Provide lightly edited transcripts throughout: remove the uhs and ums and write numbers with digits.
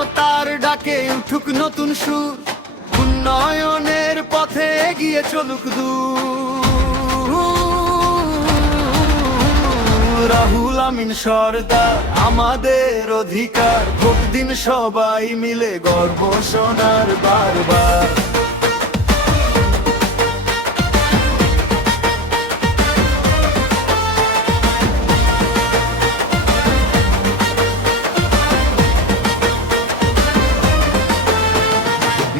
জনতার ডাকে উঠুক নতুন সুর, উন্নয়নের পথে এগিয়ে চলুক দূর। রাহুল আমিন সরদার আমাদের অধিকার, ভোট দিন সবাই মিলে গর্ব শোনার বারবার।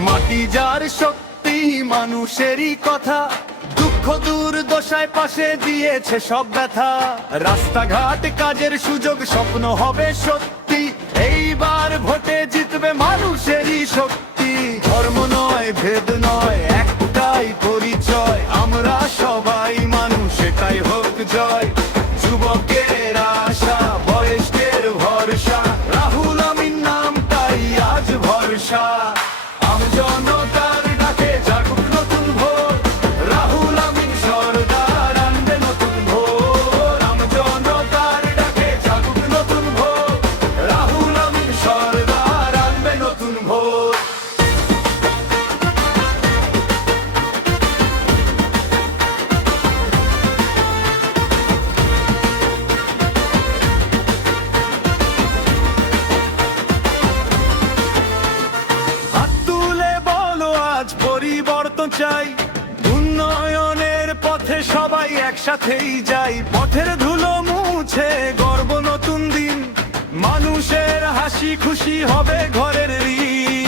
মাটি যার শক্তি, মানুষেরই কথা, দুঃখ দুর্দশায় পাশে দিয়েছে সব ব্যথা। রাস্তাঘাট কাজের সুযোগ, স্বপ্ন হবে সত্যি, এইবার ভোটে জিতবে মানুষেরই শক্তি। ধর্ম নয়, ভেদ নয়, একটাই পরিচয়, আমরা সবাই মানুষ, এটাই হোক জয়। যুবকের আশা, বয়স্কের ভরসা, রাহুল আমিন নামটাই আজ ভরসা। জনতার ডাকে জাগুক নতুন ভোর, রাহুল আমিন সরদার আনবে নতুন ভোর। জনতার ডাকে জাগুক নতুন ভোর, রাহুল আমিন সরদার আনবে নতুন ভোর। পরিবর্তন চাই, উন্নয়নের পথে সবাই একসাথেই যাই। পথের ধুলো মুছে গর্ব নতুন দিন, মানুষের হাসি খুশি হবে ঘরের ঋণ।